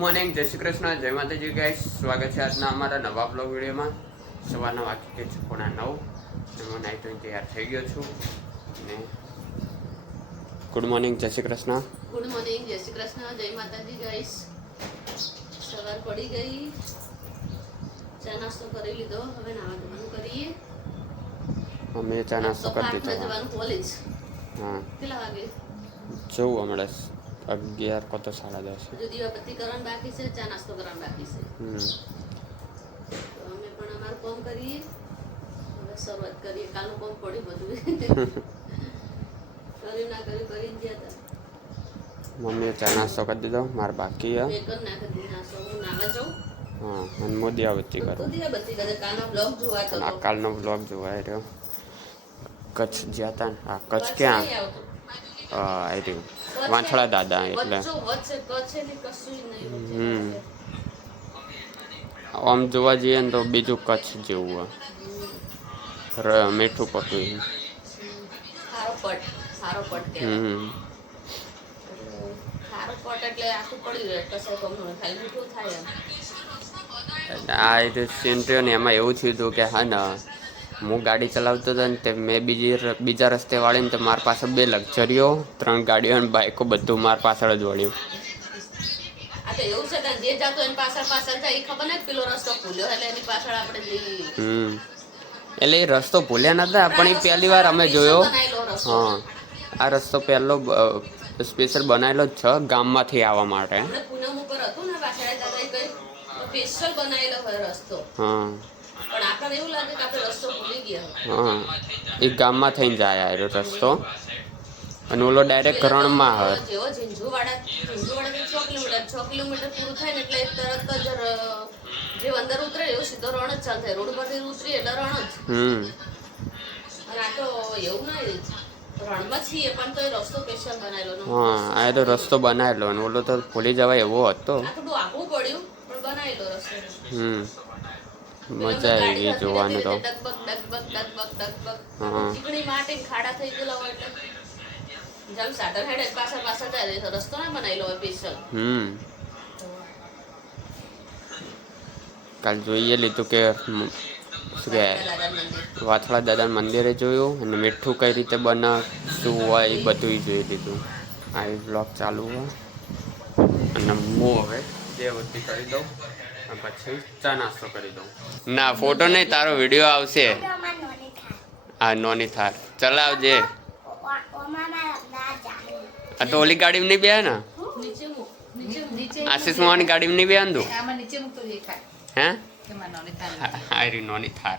Morning, જય શ્રી કૃષ્ણ, જય માતાજી ગાઈસ. સ્વાગત છે આજના અમારા નવા બ્લોગ વિડીયોમાં. સવારના વાગી કે 9:09 હું નાઈ ધોઈને તૈયાર થઈ ગયો છું. અને ગુડ મોર્નિંગ, જય શ્રી કૃષ્ણ. ગુડ મોર્નિંગ, જય શ્રી કૃષ્ણ, જય માતાજી ગાઈસ. સવાર પડી ગઈ, ચા નાસ્તો કરી લીધો, હવે નાવા ધોવાનું કરીએ. અમે ચા નાસ્તો કરી દીધો. જવાનું કોલેજ. હા, કેટલા વાગે જવું હમણાં 11 કો તો 10:30. હજુ દીવાબત્તી કરવાનું બાકી છે, ચા નાસ્તો કરવાનું બાકી છે. તો અમે પણ અમારું કામ કરીએ, હવે શરૂઆત કરીએ. કાલનું કામ પડ્યું બધું કર્યું ના કર્યું કરી ગયા હતા. મમ્મીએ ચા નાસ્તો કરી દીધો, મારે બાકી હે. મેં કરી નાખી નાસ્તો, હું નાવા જાઉં. હા, અને હું દીવાબત્તી કરું. દીવાબત્તી કરે, કાલનો બ્લોગ જોવાતો આ કાલનો બ્લોગ જોવાય રહ્યો. કચ્છ ગયા હતા ને. હા, કચ્છ ક્યાં? આવી રહ્યું વાંછળા દાદા. એટલે આમ જોવા જઈએ ને તો બીજું કચ્છ જેવું હોય, મીઠું પકવી. આ રીતે સીન થયો ને એમાં એવું થયું હતું કે હા ને હું ગાડી ચલાવતો હતો ને તે મેં બીજા રસ્તે વાળીને તો મારી પાછળ 2 લક્ઝરીઓ, 3 ગાડીઓ અને બાઇકો બધું મારી પાછળ જ વળ્યું. એટલે એ રસ્તો ભૂલ્યા નતા, પણ એ પહેલી વાર અમે જોયો. હા, આ રસ્તો પહેલો સ્પેશિયલ બનાવેલો જ છે ગામમાંથી આવવા માટે. હા, હા, એ ગામમાં થઈને જાય આ રસ્તો, અને ઓલો ડાયરેક્ટ રણમાં હોય. 6 કિલોમીટર પૂરું થાય ને એટલે તરત જ જે અંદર ઉતરે એવું સીધો રણ જ ચાલુ થાય. રોડ પરથી ઉતરી એટલે રણ જ. અને આ તો એવું નહીં, રણમાં છીએ પણ તો એ રસ્તો સ્પેશિયલ બનાવેલો. હા, આ તો રસ્તો બનાવેલો, અને ઓલો તો ભૂલી જવાય એવો હતો. આ થોડું આગવું પડ્યું પણ બનાવેલો રસ્તો. મજા આવી ગઈ જોવાનું તો. ચીકણી માટી ખાડા થઈ ગયેલા હોય એટલે જેમ સાધન હેડે પાછળ જાય, રસ્તો ના બનાવેલો હોય સ્પેશિયલ. કાલ જોઈએ લીધું કે શું કે વાછળા દાદાના મંદિરે જોયું, અને મીઠું કઈ રીતે બને શું હોય એ બધું જોઈ લીધું. આ બ્લોગ ચાલુ હોય, અને હું હવે દેવતી કરી દઉં, પછી ચા નાસ્તો કરી દઉં. ના, ફોટો નહીં, તારો વિડીયો આવશે. હા, નોની થાર ચલાવજે. આ તો ઓલી ગાડી નહીં બે ને, આશીષ મોહન ગાડી નહીં બે તું. હે, હારી નોની થાર.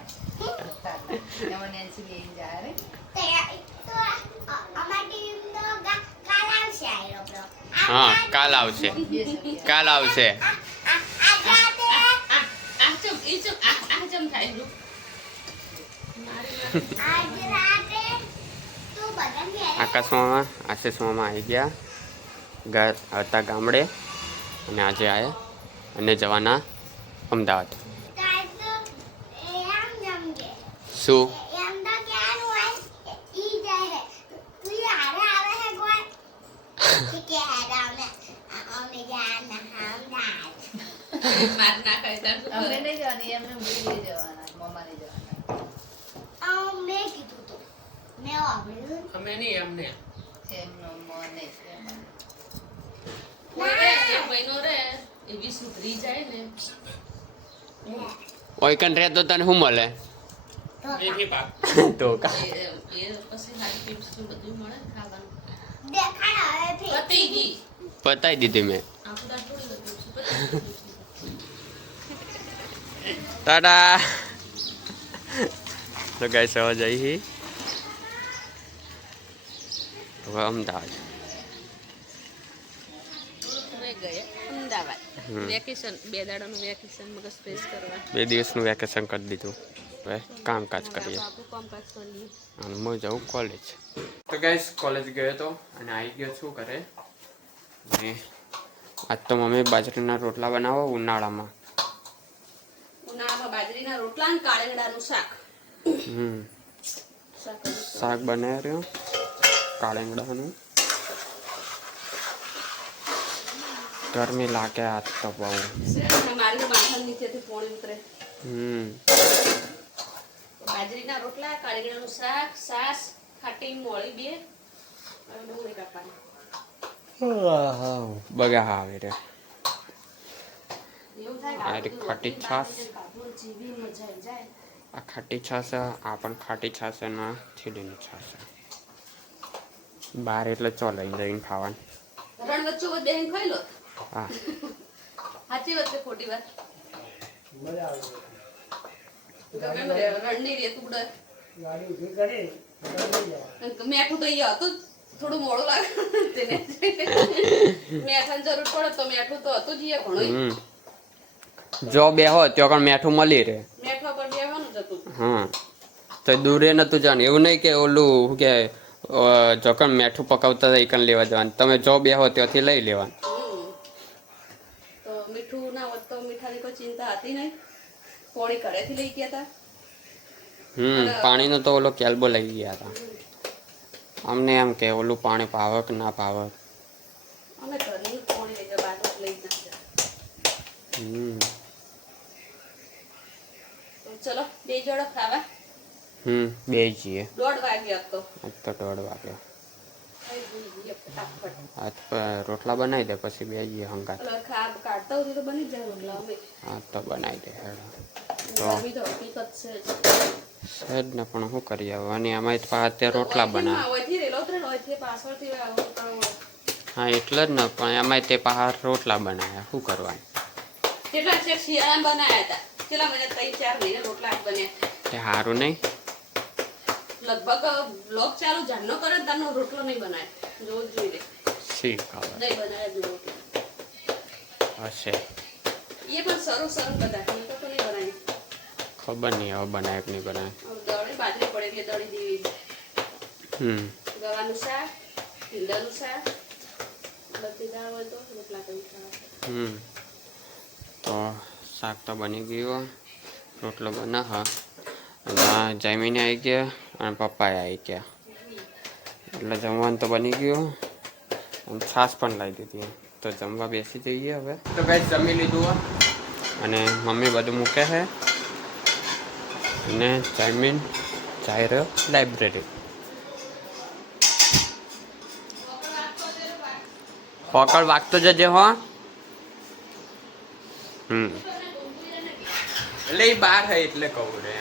હા, કાલ આવશે. આકાશમાં આશીષમાં આવી ગયા હતા ગામડે, અને આજે આવ્યા અને જવાના અમદાવાદ. શું ઓયકન રહે તો તને શું મળે? તો પતાઈ દીધી મેં. ટાટા. તો ગાઈસ હવે જઈ હવે અમદાવાદ. વેકેશન 2 દાડાનું વેકેશન, મગજ ફ્રેશ કરવા. 2 દિવસનું વેકેશન કરી દીધું. હવે કામકાજ કરીએ અને હું જાઉં કોલેજ. તો ગાઈસ કોલેજ ગયો હતો અને આવી ગયો છું ઘરે. ને આજ તો મમ્મી બાજરીના રોટલા બનાવો ઉનાળામાં. બાજરીના રોટલા અને કાળેંગડાનું શાક. શાક બનાવી રહ્યો કાળેંગડાનું. ગરમી લાગે આજ તો બહુ. મારી માથા નીચેથી પોણી ઉતરે. બાજરીના રોટલા, કાળીગણાનું શાક, છાસ, ખાટી મોળી બે અને ડુંગળી કાપવાની. બગા આવે રે. એવું થાય આ રે ખાટી છાસ. જીવી મજા આવી જાય. આ ખાટી છાસ, આ પણ ખાટી છાસ ના થેલીની છાસ. બહાર એટલે ચો લઈ જઈને ખાવાનું. રણ વચ્ચે બેહીને ખાઈ લો. હા. સાચી વાત છે ખોટી વાત. મજા આવે. રણની રે તું ડર. ગાડી ઉભી કરી. મેઠું તો અહીંયા હતું થોડું મોડું લાગે તેને. મેઠાની જરૂર પડે તો મેઠું તો હતું જ ઘણું. જો બેહો તો પણ મેઠું મળી રહે. મેઠા પર બેહવાનું જ હતું. હા. તો દૂરે નતું જવાનું. એવું નહીં કે ઓલું શું કે જોકણ મેઠું પકાવતા હતા એકન લેવા જવાનું. તમે જો બેહો ત્યાંથી લઈ લેવાનું. તો મીઠું ના હોત તો મીઠાની કોઈ ચિંતા હતી નહીં. પોણી ઘરેથી લઈ ગયા હતા. પાણીનો તો ઓલો કેલ્બો લઈ ગયા હતા. અમને એમ કે ઓલું પાણી પાવક ના પાવક. અમે ઘરનું પોણી લઈ ગયા બાટલો લઈ ગયા. ચલો બે જોડો ખાવા. બે જઈએ. 1:30 વાગ્યા તો. આજ તો 1:30 વાગ્યા. આજ રોટલા બનાવી દે પછી બે જઈએ હંગાત. કાઢતા હોય તો બની જાય રોટલા અમે. હા તો બનાવી દે હેડો. તો હકીકત છે સહેજ ને પણ શું કરીએ હવે અને આમાં અત્યારે રોટલા બનાવે. હા એટલે જ ને પણ એમાં તે પહાડ રોટલા બનાવ્યા શું કરવાનું. કેટલા છે શિયાળા બનાવ્યા હતા. કેટલા મહિના 3-4 મહિના રોટલા બન્યા. તે સારું નહીં. લગભગ બ્લોક ચાલુ જાણનો કરે તારનો રોટલો નહીં બનાય. જોવું જોઈએ. શી ખબર. નહીં બનાવે રોટલો. હશે. એ પણ સરસ બધા તો નહીં બનાવી. ખબર નહીં હવે બનાવે કે નહીં બનાવે. દળી બાજરી પડે એટલે દળી દેવી. ગવાનું શાક, ભીંડાનું શાક, બધી દાળ હોય તો રોટલા કરી ખાવા. તો શાક તો બની ગયું. રોટલો બના જમીને આવી ગયા અને પપ્પાએ આવી ગયા એટલે જમવાનું તો બની ગયું અને છાશ પણ લાવી દીધી. તો જમવા બેસી જઈએ હવે. તો ગાઈસ જમી લીધું અને મમ્મી બધું મૂકે છે અને જમીન જાય રહ્યો લાઇબ્રેરી. પકડ વાગતો જજે હો. એટલે એ બહાર હોય એટલે કહું રે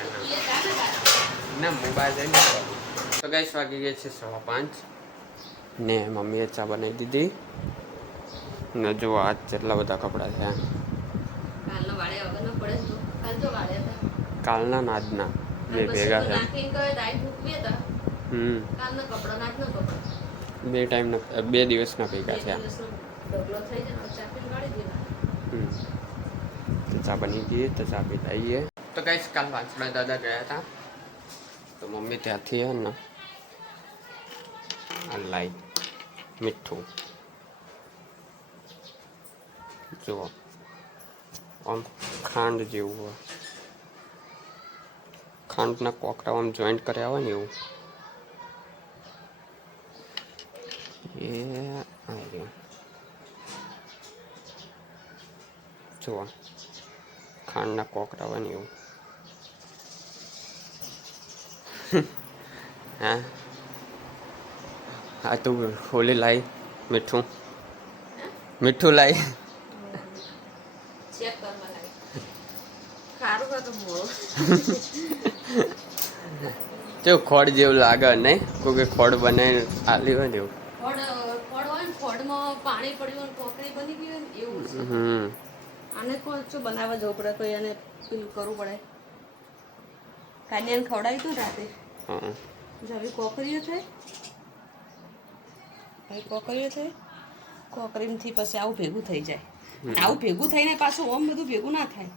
ના મોબાઈલ જઈને. તો ગાઈસ વાગી ગયા છે 5:15 ને મમ્મીએ ચા બનાવી દીધી ને જો આજ જેટલા બધા કપડાં છે. કાલના નાદના બે ભેગા છે. બે દિવસના ભેગા છે. તો ચા બની ગઈ તો ચા પીતા આવીએ. તો ગાઈસ કાલ વાંસળા દાદા ગયા હતા તો મમ્મી ત્યાંથી હે ને આ લાઈ મીઠું જુઓ આમ ખાંડ જેવું હોય. ખાંડના કોકરા આમ જોઈન્ટ કર્યા હોય ને એવું. એ આવી જુઓ ખાંડના કોકરા હોય ને એવું. હા હા તું હોલી લાવી મીઠું લાવી. જો ખોડ જેવું લાગે નહીં કોઈ ખોડ બનાવીને આલી હોય ને એવું. પાણી પડ્યું કોકરી બની ગયું એવું. આને કોઈ શું બનાવવા જવું પડે તો એને પેલું કરવું પડે. કાન્યાને ખવડાવી તું રાતે. હવે કોકરીઓ થાય કોકરીમથી પછી આવું ભેગું થઈ જાય. આવું ભેગું થઈને પાછું ઓમ બધું ભેગું ના થાય.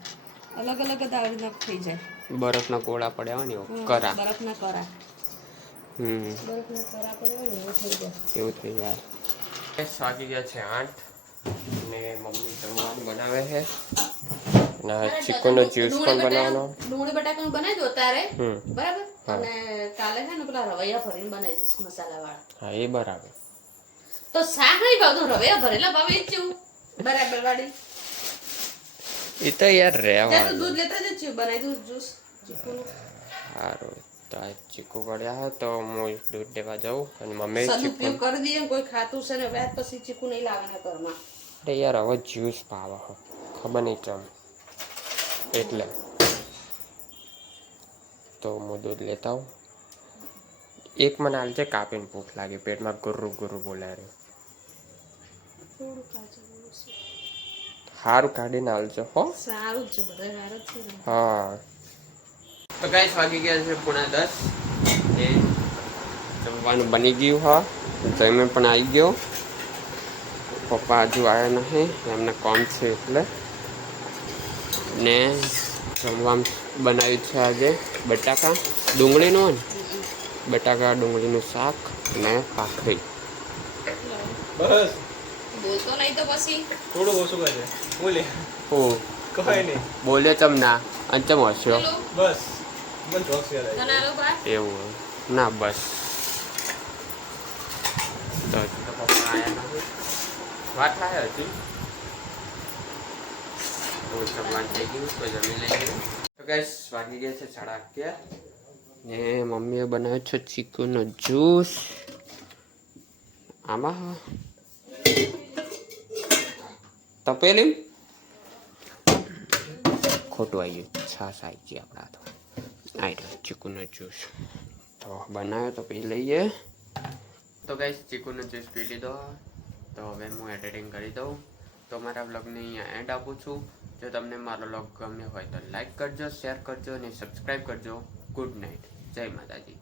અલગ અલગ જ આવી રીતના થઈ જાય. બરફના ગોળા પડ્યા હોય ને એવું કરા. બરફના કરા પડ્યા હોય ને એવું થઈ જાય. વાગી ગયા છે 8 ને મમ્મી જમવાનું બનાવે છે અને ચીકુનો જ્યુસ પણ બનાવવાનો. ડુંગળી બટાકાનું બનાવી દો તારે બરાબર. અને કાલે છે ને પેલા રવૈયા ભરીને બનાવી દઈશ મસાલા વાળા. હા એ બરાબર. તો શાક નહીં ભાવતું રવૈયા ભરેલા ભાવે જ જેવું. બરાબર વાળી એ તો યાર રહેવા જા તું દૂધ લેતા જ બનાવી દઉં જ્યુસ ચીકુનું સારું તો આ ચીકુ પડ્યા હોય તો હું દૂધ દેવા જાઉં અને મમ્મી સદુપયોગ કરી દઈએ ને કોઈ ખાતું છે ને વ્યાજ પછી ચીકુ નહીં લાવવાના ઘરમાં અરે યાર હવે જ્યુસ પાવા હો ખબર નહીં કેમ એટલે તો હું દૂધ લેતા આવું એક મને હાલ છે કાપીને ભૂખ લાગી પેટમાં ગુરુ બોલાય રહ્યું થોડું કાચું છે સારું કાઢીને હાલજો હો સારું જ છે બધા સારું જ છે ને. હા તો ગાઈસ વાગી ગયા છે 9:30 એ જમવાનું બની ગયું હા જમીન પણ આવી ગયો પપ્પા હજુ આવ્યા નથી એમને કોમ છે એટલે ને જમવામાં બનાવ્યું છે આજે બટાકા ડુંગળીનું ને બટાકા ડુંગળીનું શાક અને ભાખરી બસ બોલતો નહીં તો પછી થોડું ઓછું કરજે બોલે હું કહે નહીં બોલ્યો ચમના અંચમ હસ્યો પેલો બસ મને જોક્સ યાદ આવી તને આલો બા એવું ના બસ તો પપ્પા આવ્યા નથી વાત થાય હતી જમવાનું થઈ ગયું તો જમી લઈએ તો ગાઈસ વાગી ગયા છે 11:30 ને મમ્મીએ બનાવ્યો છે ચીકુનો જ્યુસ આમાં તપેલી ખોટું આવી ગયું છાશ આવી ગઈ આપણા તો આવી રહ્યો ચીકુનો જ્યુસ તો બનાવ્યો તો પી લઈએ તો ગાઈસ ચીકુનો જ્યુસ પી લીધો તો હવે હું એડિટિંગ કરી દઉં તો મારા વ્લોગને અહીંયા એન્ડ આપું છું જો તમને મારો વ્લોગ ગમ્યો હોય તો લાઈક કરજો શેર કરજો અને સબસ્ક્રાઈબ કરજો ગુડ નાઇટ જય માતાજી